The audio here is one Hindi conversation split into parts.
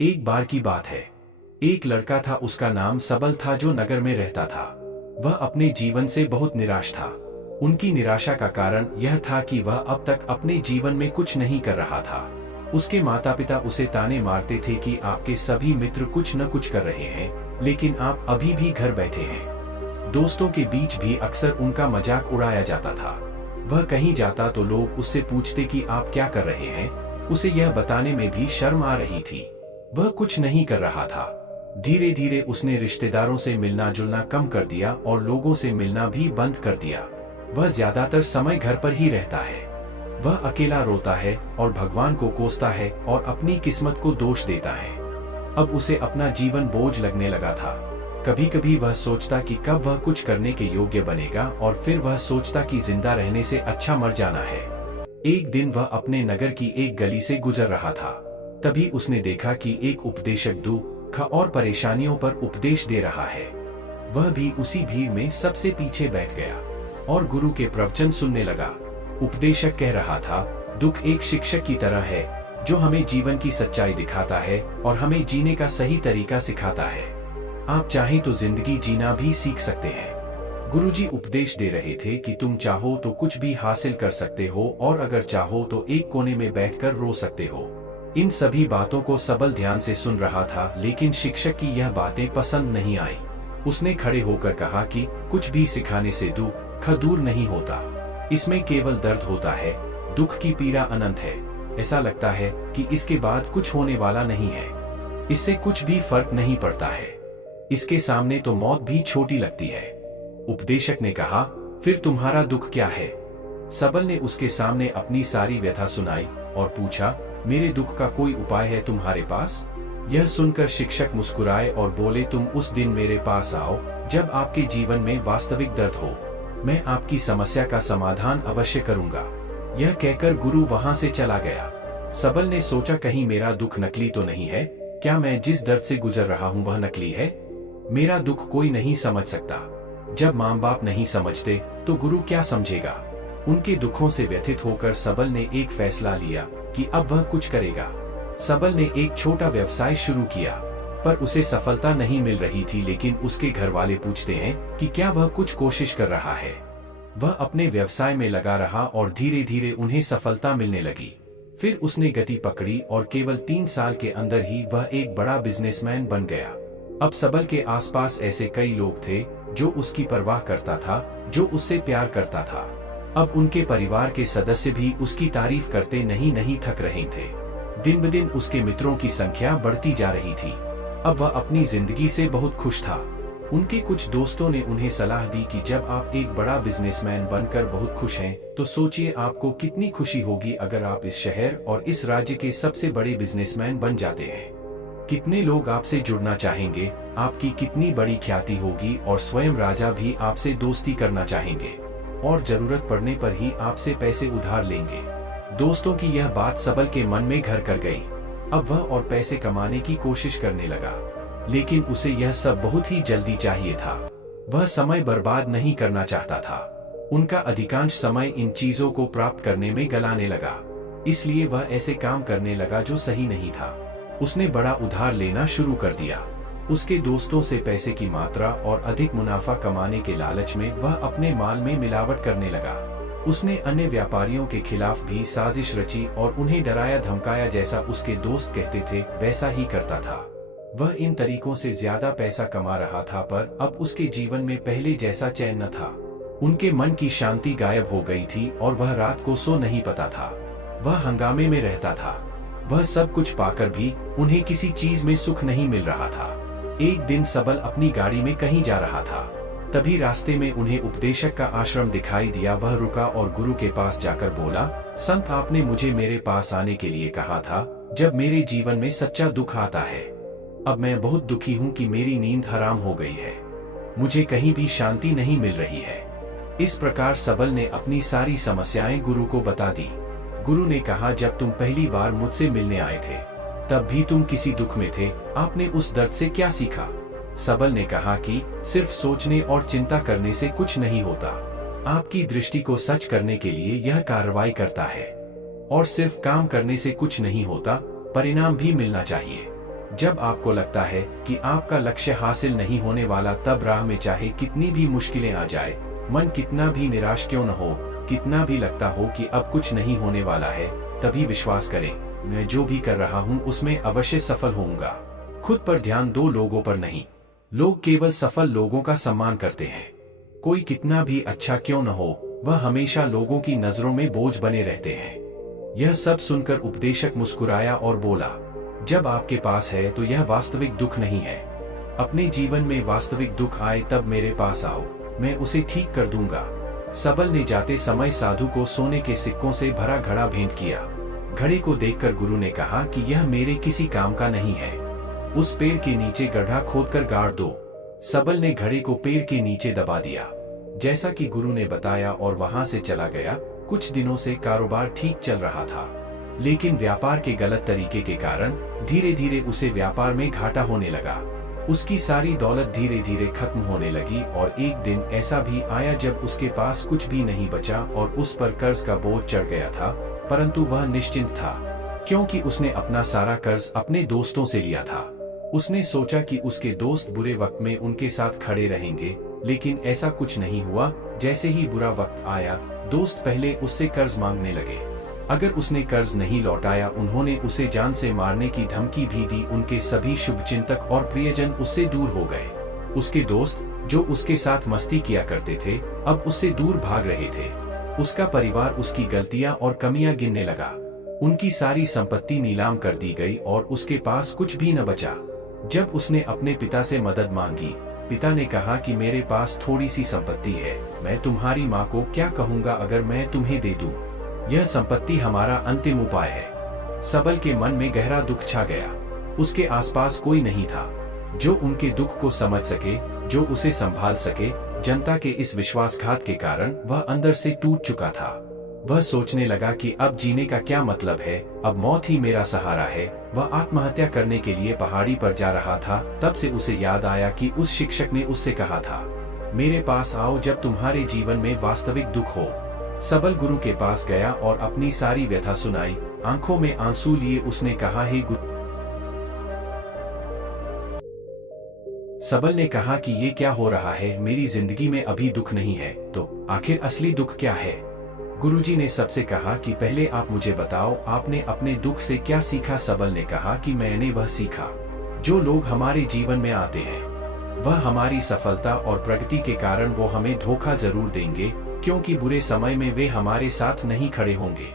एक बार की बात है। एक लड़का था, उसका नाम सबल था, जो नगर में रहता था। वह अपने जीवन से बहुत निराश था। उनकी निराशा का कारण यह था कि वह अब तक अपने जीवन में कुछ नहीं कर रहा था। उसके माता पिता उसे ताने मारते थे कि आपके सभी मित्र कुछ न कुछ कर रहे हैं, लेकिन आप अभी भी घर बैठे हैं। दोस्तों के बीच भी अक्सर उनका मजाक उड़ाया जाता था। वह कहीं जाता तो लोग उससे पूछते कि आप क्या कर रहे हैं। उसे यह बताने में भी शर्म आ रही थी। वह कुछ नहीं कर रहा था। धीरे धीरे उसने रिश्तेदारों से मिलना जुलना कम कर दिया और लोगों से मिलना भी बंद कर दिया। वह ज्यादातर समय घर पर ही रहता है। वह अकेला रोता है और भगवान को कोसता है और अपनी किस्मत को दोष देता है। अब उसे अपना जीवन बोझ लगने लगा था। कभी कभी वह सोचता कि कब वह कुछ करने के योग्य बनेगा, और फिर वह सोचता कि जिंदा रहने से अच्छा मर जाना है। एक दिन वह अपने नगर की एक गली से गुजर रहा था। तभी उसने देखा कि एक उपदेशक दुख और परेशानियों पर उपदेश दे रहा है। वह भी उसी भीड़ में सबसे पीछे बैठ गया और गुरु के प्रवचन सुनने लगा। उपदेशक कह रहा था, दुख एक शिक्षक की तरह है जो हमें जीवन की सच्चाई दिखाता है और हमें जीने का सही तरीका सिखाता है। आप चाहें तो जिंदगी जीना भी सीख सकते हैं। गुरुजी उपदेश दे रहे थे कि तुम चाहो तो कुछ भी हासिल कर सकते हो, और अगर चाहो तो एक कोने में बैठकर रो सकते हो। इन सभी बातों को सबल ध्यान से सुन रहा था, लेकिन शिक्षक की यह बातें पसंद नहीं आई। उसने खड़े होकर कहा कि कुछ भी सिखाने से दुख दूर नहीं होता। इसमें केवल दर्द होता है। दुख की पीड़ा अनंत है। ऐसा लगता है कि इसके बाद कुछ होने वाला नहीं है। इससे कुछ भी फर्क नहीं पड़ता है। इसके सामने तो मौत भी छोटी लगती है। उपदेशक ने कहा, फिर तुम्हारा दुख क्या है? सबल ने उसके सामने अपनी सारी व्यथा सुनाई और पूछा, मेरे दुख का कोई उपाय है तुम्हारे पास? यह सुनकर शिक्षक मुस्कुराए और बोले, तुम उस दिन मेरे पास आओ जब आपके जीवन में वास्तविक दर्द हो। मैं आपकी समस्या का समाधान अवश्य करूंगा। यह कहकर गुरु वहां से चला गया। सबल ने सोचा, कहीं मेरा दुख नकली तो नहीं है? क्या मैं जिस दर्द से गुजर रहा हूं वह नकली है? मेरा दुख कोई नहीं समझ सकता। जब माँ बाप नहीं समझते तो गुरु क्या समझेगा? उनके दुखों से व्यथित होकर सबल ने एक फैसला लिया कि अब वह कुछ करेगा। सबल ने एक छोटा व्यवसाय शुरू किया, पर उसे सफलता नहीं मिल रही थी। लेकिन उसके घर वाले पूछते हैं कि क्या वह कुछ कोशिश कर रहा है। वह अपने व्यवसाय में लगा रहा और धीरे धीरे उन्हें सफलता मिलने लगी। फिर उसने गति पकड़ी और केवल 3 साल के अंदर ही वह एक बड़ा बिजनेसमैन बन गया। अब सबल के आसपास ऐसे कई लोग थे जो उसकी परवाह करता था, जो उससे प्यार करता था। अब उनके परिवार के सदस्य भी उसकी तारीफ करते नहीं थक रहे थे। दिन ब दिन उसके मित्रों की संख्या बढ़ती जा रही थी। अब वह अपनी जिंदगी से बहुत खुश था। उनके कुछ दोस्तों ने उन्हें सलाह दी कि जब आप एक बड़ा बिजनेसमैन बनकर बहुत खुश हैं, तो सोचिए आपको कितनी खुशी होगी अगर आप इस शहर और इस राज्य के सबसे बड़े बिजनेसमैन बन जाते हैं। कितने लोग आपसे जुड़ना चाहेंगे, आपकी कितनी बड़ी ख्याति होगी, और स्वयं राजा भी आपसे दोस्ती करना चाहेंगे और जरूरत पड़ने पर ही आपसे पैसे उधार लेंगे। दोस्तों की यह बात सबल के मन में घर कर गई। अब वह और पैसे कमाने की कोशिश करने लगा, लेकिन उसे यह सब बहुत ही जल्दी चाहिए था। वह समय बर्बाद नहीं करना चाहता था। उनका अधिकांश समय इन चीजों को प्राप्त करने में गलाने लगा। इसलिए वह ऐसे काम करने लगा जो सही नहीं था। उसने बड़ा उधार लेना शुरू कर दिया। उसके दोस्तों से पैसे की मात्रा और अधिक मुनाफा कमाने के लालच में वह अपने माल में मिलावट करने लगा। उसने अन्य व्यापारियों के खिलाफ भी साजिश रची और उन्हें डराया धमकाया। जैसा उसके दोस्त कहते थे वैसा ही करता था। वह इन तरीकों से ज्यादा पैसा कमा रहा था, पर अब उसके जीवन में पहले जैसा चैन न था। उनके मन की शांति गायब हो गई थी और वह रात को सो नहीं पाता था। वह हंगामे में रहता था। वह सब कुछ पाकर भी उन्हें किसी चीज में सुख नहीं मिल रहा था। एक दिन सबल अपनी गाड़ी में कहीं जा रहा था। तभी रास्ते में उन्हें उपदेशक का आश्रम दिखाई दिया। वह रुका और गुरु के पास जाकर बोला, संत, आपने मुझे मेरे पास आने के लिए कहा था जब मेरे जीवन में सच्चा दुख आता है। अब मैं बहुत दुखी हूँ कि मेरी नींद हराम हो गई है। मुझे कहीं भी शांति नहीं मिल रही है। इस प्रकार सबल ने अपनी सारी समस्याएं गुरु को बता दी। गुरु ने कहा, जब तुम पहली बार मुझसे मिलने आए थे तब भी तुम किसी दुख में थे। आपने उस दर्द से क्या सीखा? सबल ने कहा कि सिर्फ सोचने और चिंता करने से कुछ नहीं होता। आपकी दृष्टि को सच करने के लिए यह कार्रवाई करता है। और सिर्फ काम करने से कुछ नहीं होता, परिणाम भी मिलना चाहिए। जब आपको लगता है कि आपका लक्ष्य हासिल नहीं होने वाला, तब राह में चाहे कितनी भी मुश्किलें आ जाए, मन कितना भी निराश क्यों न हो, कितना भी लगता हो कि अब कुछ नहीं होने वाला है, तभी विश्वास करें, मैं जो भी कर रहा हूँ उसमें अवश्य सफल होऊंगा। खुद पर ध्यान दो, लोगों पर नहीं। लोग केवल सफल लोगों का सम्मान करते हैं। कोई कितना भी अच्छा क्यों न हो, वह हमेशा लोगों की नजरों में बोझ बने रहते हैं। यह सब सुनकर उपदेशक मुस्कुराया और बोला, जब आपके पास है तो यह वास्तविक दुख नहीं है। अपने जीवन में वास्तविक दुख आए तब मेरे पास आओ, मैं उसे ठीक कर दूंगा। सबल ने जाते समय साधु को सोने के सिक्कों से भरा घड़ा भेंट किया। घड़े को देखकर गुरु ने कहा कि यह मेरे किसी काम का नहीं है, उस पेड़ के नीचे गड्ढा खोदकर गाड़ दो। सबल ने घड़े को पेड़ के नीचे दबा दिया, जैसा कि गुरु ने बताया, और वहां से चला गया। कुछ दिनों से कारोबार ठीक चल रहा था, लेकिन व्यापार के गलत तरीके के कारण धीरे धीरे उसे व्यापार में घाटा होने लगा। उसकी सारी दौलत धीरे धीरे खत्म होने लगी, और एक दिन ऐसा भी आया जब उसके पास कुछ भी नहीं बचा और उस पर कर्ज का बोझ चढ़ गया था। परंतु वह निश्चिंत था, क्योंकि उसने अपना सारा कर्ज अपने दोस्तों से लिया था। उसने सोचा कि उसके दोस्त बुरे वक्त में उनके साथ खड़े रहेंगे, लेकिन ऐसा कुछ नहीं हुआ। जैसे ही बुरा वक्त आया, दोस्त पहले उससे कर्ज मांगने लगे। अगर उसने कर्ज नहीं लौटाया, उन्होंने उसे जान से मारने की धमकी भी दी। उनके सभी शुभचिंतक और प्रियजन उससे दूर हो गए। उसके दोस्त, जो उसके साथ मस्ती किया करते थे, अब उससे दूर भाग रहे थे। उसका परिवार उसकी गलतियां और कमियां गिनने लगा। उनकी सारी संपत्ति नीलाम कर दी गई और उसके पास कुछ भी न बचा। जब उसने अपने पिता से मदद मांगी, पिता ने कहा कि मेरे पास थोड़ी सी संपत्ति है, मैं तुम्हारी माँ को क्या कहूँगा अगर मैं तुम्हें दे दूँ? यह संपत्ति हमारा अंतिम उपाय है। सबल के मन में गहरा दुख छा गया। उसके आसपास कोई नहीं था जो उनके दुख को समझ सके, जो उसे संभाल सके। जनता के इस विश्वासघात के कारण वह अंदर से टूट चुका था। वह सोचने लगा कि अब जीने का क्या मतलब है, अब मौत ही मेरा सहारा है। वह आत्महत्या करने के लिए पहाड़ी पर जा रहा था, तब से उसे याद आया कि उस शिक्षक ने उससे कहा था, मेरे पास आओ जब तुम्हारे जीवन में वास्तविक दुख हो। सबल गुरु के पास गया और अपनी सारी व्यथा सुनाई। आंखों में आंसू लिए उसने कहा, हे गुरु। सबल ने कहा कि ये क्या हो रहा है, मेरी जिंदगी में अभी दुख नहीं है, तो आखिर असली दुख क्या है? गुरुजी ने सबसे कहा कि पहले आप मुझे बताओ, आपने अपने दुख से क्या सीखा? सबल ने कहा कि मैंने वह सीखा जो लोग हमारे जीवन में आते हैं, वह हमारी सफलता और प्रगति के कारण वो हमें धोखा जरूर देंगे, क्योंकि बुरे समय में वे हमारे साथ नहीं खड़े होंगे।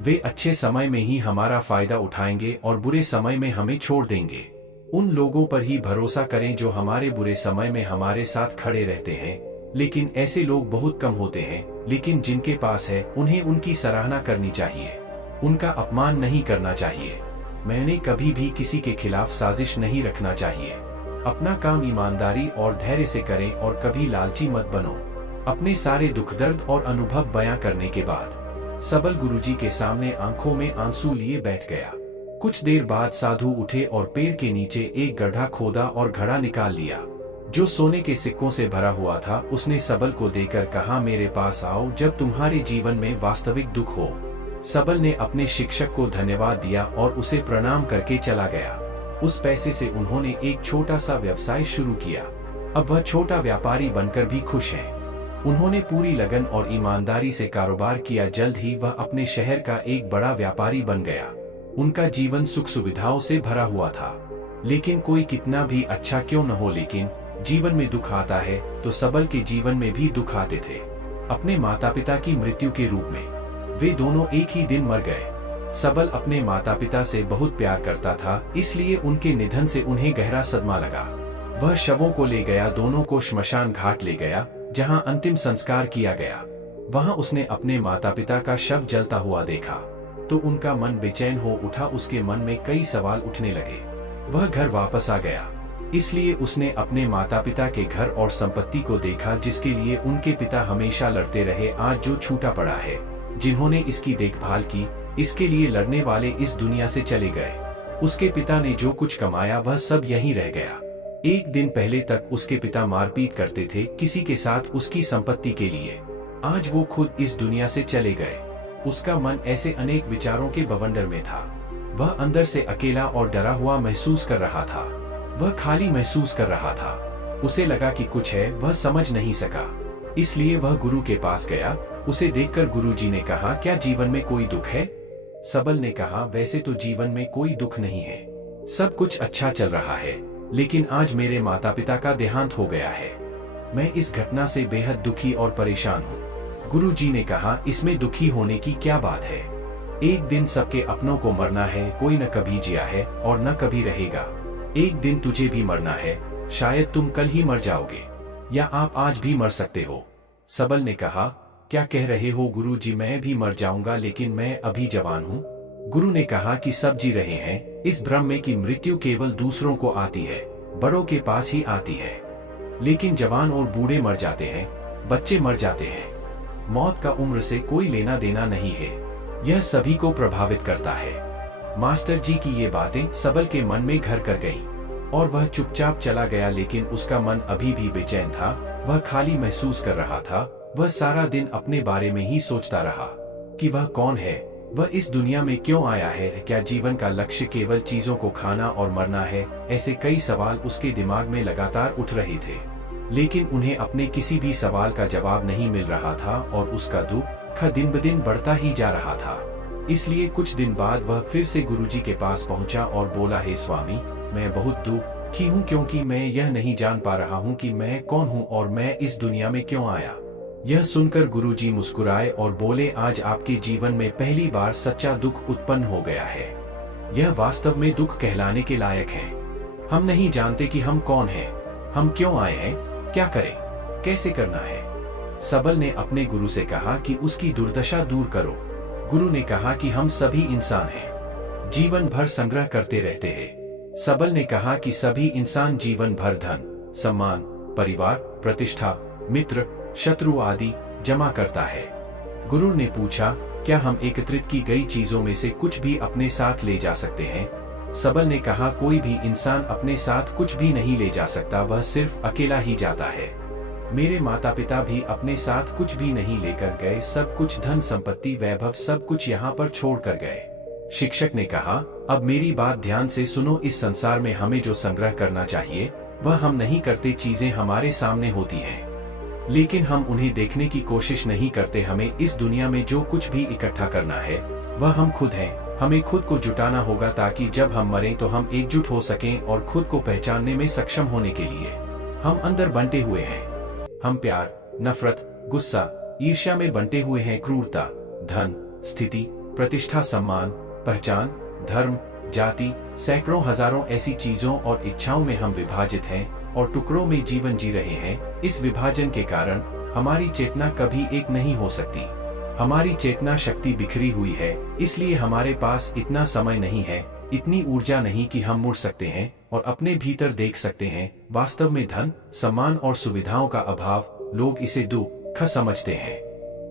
वे अच्छे समय में ही हमारा फायदा उठाएंगे और बुरे समय में हमें छोड़ देंगे। उन लोगों पर ही भरोसा करें जो हमारे बुरे समय में हमारे साथ खड़े रहते हैं। लेकिन ऐसे लोग बहुत कम होते हैं, लेकिन जिनके पास है उन्हें उनकी सराहना करनी चाहिए, उनका अपमान नहीं करना चाहिए। मैंने कभी भी किसी के खिलाफ साजिश नहीं रखना चाहिए। अपना काम ईमानदारी और धैर्य से करें और कभी लालची मत बनो। अपने सारे दुख दर्द और अनुभव बयां करने के बाद सबल गुरुजी के सामने आंखों में आंसू लिए बैठ गया। कुछ देर बाद साधु उठे और पेड़ के नीचे एक गड्ढा खोदा और घड़ा निकाल लिया जो सोने के सिक्कों से भरा हुआ था। उसने सबल को देकर कहा, मेरे पास आओ जब तुम्हारे जीवन में वास्तविक दुख हो। सबल ने अपने शिक्षक को धन्यवाद दिया और उसे प्रणाम करके चला गया। उस पैसे से उन्होंने एक छोटा सा व्यवसाय शुरू किया। अब वह छोटा व्यापारी बनकर भी खुश हैं। उन्होंने पूरी लगन और ईमानदारी से कारोबार किया। जल्द ही वह अपने शहर का एक बड़ा व्यापारी बन गया। उनका जीवन सुख सुविधाओं से भरा हुआ था। लेकिन कोई कितना भी अच्छा क्यों न हो, लेकिन जीवन में दुख आता है तो सबल के जीवन में भी दुख आते थे। अपने माता पिता की मृत्यु के रूप में वे दोनों एक ही दिन मर गए। सबल अपने माता पिता से बहुत प्यार करता था, इसलिए उनके निधन से उन्हें गहरा सदमा लगा। वह शवों को ले गया, दोनों को श्मशान घाट ले गया जहां अंतिम संस्कार किया गया। वहां उसने अपने माता पिता का शव जलता हुआ देखा तो उनका मन बेचैन हो उठा। उसके मन में कई सवाल उठने लगे। वह घर वापस आ गया, इसलिए उसने अपने माता पिता के घर और संपत्ति को देखा जिसके लिए उनके पिता हमेशा लड़ते रहे। आज जो छूटा पड़ा है, जिन्होंने इसकी देखभाल की, इसके लिए लड़ने वाले इस दुनिया से चले गए। उसके पिता ने जो कुछ कमाया वह सब यहीं रह गया। एक दिन पहले तक उसके पिता मारपीट करते थे किसी के साथ उसकी संपत्ति के लिए। आज वो खुद इस दुनिया से चले गए। उसका मन ऐसे अनेक विचारों के बवंडर में था। वह अंदर से अकेला और डरा हुआ महसूस कर रहा था। वह खाली महसूस कर रहा था। उसे लगा कि कुछ है, वह समझ नहीं सका। इसलिए वह गुरु के पास गया। उसे देखकर गुरुजी ने कहा, क्या जीवन में कोई दुख है? सबल ने कहा, वैसे तो जीवन में कोई दुख नहीं है, सब कुछ अच्छा चल रहा है, लेकिन आज मेरे माता पिता का देहांत हो गया है। मैं इस घटना से बेहद दुखी और परेशान हूँ। गुरुजी ने कहा, इसमें दुखी होने की क्या बात है? एक दिन सबके अपनों को मरना है, कोई न कभी जिया है और न कभी रहेगा। एक दिन तुझे भी मरना है, शायद तुम कल ही मर जाओगे, या आप आज भी मर सकते हो। सबल ने कहा, क्या कह रहे हो गुरुजी? मैं भी मर जाऊंगा, लेकिन मैं अभी जवान हूँ। गुरु ने कहा कि सब जी रहे हैं इस भ्रम में कि मृत्यु केवल दूसरों को आती है, बड़ों के पास ही आती है, लेकिन जवान और बूढ़े मर जाते हैं, बच्चे मर जाते हैं। मौत का उम्र से कोई लेना देना नहीं है, यह सभी को प्रभावित करता है। मास्टर जी की ये बातें सबल के मन में घर कर गईं और वह चुपचाप चला गया, लेकिन उसका मन अभी भी बेचैन था। वह खाली महसूस कर रहा था। वह सारा दिन अपने बारे में ही सोचता रहा कि वह कौन है, वह इस दुनिया में क्यों आया है, क्या जीवन का लक्ष्य केवल चीजों को खाना और मरना है? ऐसे कई सवाल उसके दिमाग में लगातार उठ रहे थे, लेकिन उन्हें अपने किसी भी सवाल का जवाब नहीं मिल रहा था और उसका दुख दिन ब दिन बढ़ता ही जा रहा था। इसलिए कुछ दिन बाद वह फिर से गुरुजी के पास पहुंचा और बोला, हे स्वामी, मैं बहुत दुखी हूँ, क्योंकि मैं यह नहीं जान पा रहा हूँ कि मैं कौन हूँ और मैं इस दुनिया में क्यों आया। यह सुनकर गुरुजी मुस्कुराए और बोले, आज आपके जीवन में पहली बार सच्चा दुख उत्पन्न हो गया है। यह वास्तव में दुख कहलाने के लायक है। हम नहीं जानते कि हम कौन हैं, हम क्यों आए हैं, क्या करें, कैसे करना है। सबल ने अपने गुरु से कहा कि उसकी दुर्दशा दूर करो। गुरु ने कहा कि हम सभी इंसान हैं, जीवन भर संग्रह करते रहते हैं। सबल ने कहा कि सभी इंसान जीवन भर धन, सम्मान, परिवार, प्रतिष्ठा, मित्र, शत्रु आदि जमा करता है। गुरु ने पूछा, क्या हम एकत्रित की गई चीजों में से कुछ भी अपने साथ ले जा सकते हैं? सबल ने कहा, कोई भी इंसान अपने साथ कुछ भी नहीं ले जा सकता, वह सिर्फ अकेला ही जाता है। मेरे माता पिता भी अपने साथ कुछ भी नहीं लेकर गए, सब कुछ धन संपत्ति वैभव सब कुछ यहाँ पर छोड़ कर गए। शिक्षक ने कहा, अब मेरी बात ध्यान से सुनो, इस संसार में हमें जो संग्रह करना चाहिए वह हम नहीं करते। चीजें हमारे सामने होती हैं, लेकिन हम उन्हें देखने की कोशिश नहीं करते। हमें इस दुनिया में जो कुछ भी इकट्ठा करना है वह हम खुद हैं। हमें खुद को जुटाना होगा ताकि जब हम मरें तो हम एकजुट हो सकें और खुद को पहचानने में सक्षम होने के लिए हम अंदर बंटे हुए हैं। हम प्यार, नफरत, गुस्सा, ईर्ष्या में बंटे हुए हैं। क्रूरता, धन, स्थिति, प्रतिष्ठा, सम्मान, पहचान, धर्म, जाति, सैकड़ों हजारों ऐसी चीजों और इच्छाओं में हम विभाजित हैं और टुकड़ों में जीवन जी रहे हैं। इस विभाजन के कारण हमारी चेतना कभी एक नहीं हो सकती। हमारी चेतना शक्ति बिखरी हुई है, इसलिए हमारे पास इतना समय नहीं है, इतनी ऊर्जा नहीं कि हम मुड़ सकते हैं और अपने भीतर देख सकते हैं। वास्तव में धन, सम्मान और सुविधाओं का अभाव, लोग इसे दुख समझते हैं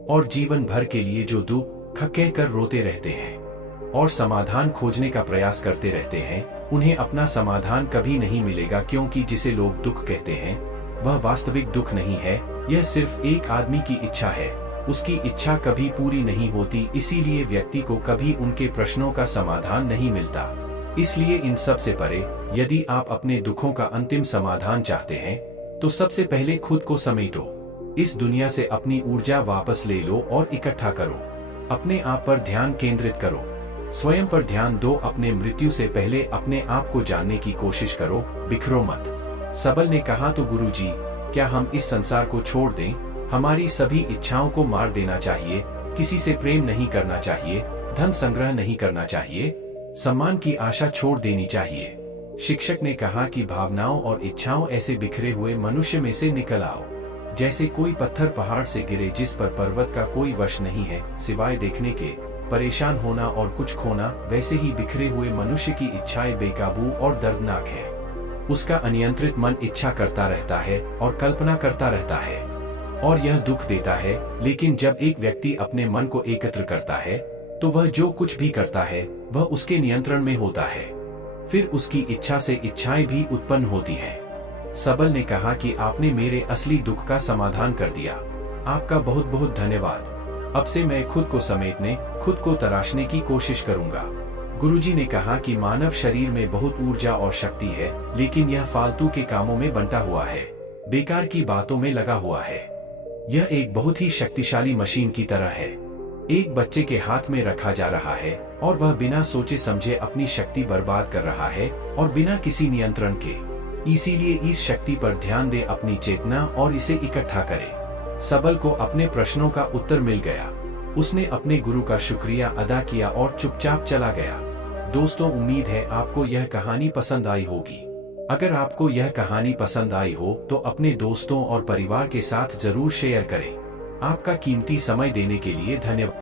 और जीवन भर के लिए जो दुख कहकर रोते रहते हैं और समाधान खोजने का प्रयास करते रहते हैं, उन्हें अपना समाधान कभी नहीं मिलेगा, क्योंकि जिसे लोग दुख कहते हैं वह वास्तविक दुख नहीं है। यह सिर्फ एक आदमी की इच्छा है, उसकी इच्छा कभी पूरी नहीं होती, इसीलिए व्यक्ति को कभी उनके प्रश्नों का समाधान नहीं मिलता। इसलिए इन सब से परे, यदि आप अपने दुखों का अंतिम समाधान चाहते हैं तो सबसे पहले खुद को समेटो। इस दुनिया से अपनी ऊर्जा वापस ले लो और इकट्ठा करो। अपने आप पर ध्यान केंद्रित करो, स्वयं पर ध्यान दो। अपने मृत्यु से पहले अपने आप को जानने की कोशिश करो, बिखरो मत। सबल ने कहा, तो गुरुजी, क्या हम इस संसार को छोड़ दें? हमारी सभी इच्छाओं को मार देना चाहिए, किसी से प्रेम नहीं करना चाहिए, धन संग्रह नहीं करना चाहिए, सम्मान की आशा छोड़ देनी चाहिए। शिक्षक ने कहा कि भावनाओं और इच्छाओं ऐसे बिखरे हुए मनुष्य में से निकल आओ, जैसे कोई पत्थर पहाड़ से गिरे जिस पर पर्वत का कोई वश नहीं है सिवाय देखने के, परेशान होना और कुछ खोना। वैसे ही बिखरे हुए मनुष्य की इच्छाएं बेकाबू और दर्दनाक है। उसका अनियंत्रित मन इच्छा करता रहता है और कल्पना करता रहता है और यह दुख देता है। लेकिन जब एक व्यक्ति अपने मन को एकत्र करता है तो वह जो कुछ भी करता है वह उसके नियंत्रण में होता है। फिर उसकी इच्छा से इच्छाएं भी उत्पन्न होती हैं। सबल ने कहा कि आपने मेरे असली दुख का समाधान कर दिया। आपका बहुत बहुत धन्यवाद। अब से मैं खुद को समेटने, खुद को तराशने की कोशिश करूंगा। गुरुजी ने कहा कि मानव शरीर में बहुत ऊर्जा और शक्ति है, लेकिन यह फालतू के कामों में बंटा हुआ है, बेकार की बातों में लगा हुआ है। यह एक बहुत ही शक्तिशाली मशीन की तरह है, एक बच्चे के हाथ में रखा जा रहा है और वह बिना सोचे समझे अपनी शक्ति बर्बाद कर रहा है और बिना किसी नियंत्रण के। इसीलिए इस शक्ति पर ध्यान दे, अपनी चेतना और इसे इकट्ठा करे। सबल को अपने प्रश्नों का उत्तर मिल गया। उसने अपने गुरु का शुक्रिया अदा किया और चुपचाप चला गया। दोस्तों, उम्मीद है आपको यह कहानी पसंद आई होगी। अगर आपको यह कहानी पसंद आई हो तो अपने दोस्तों और परिवार के साथ जरूर शेयर करें। आपका कीमती समय देने के लिए धन्यवाद।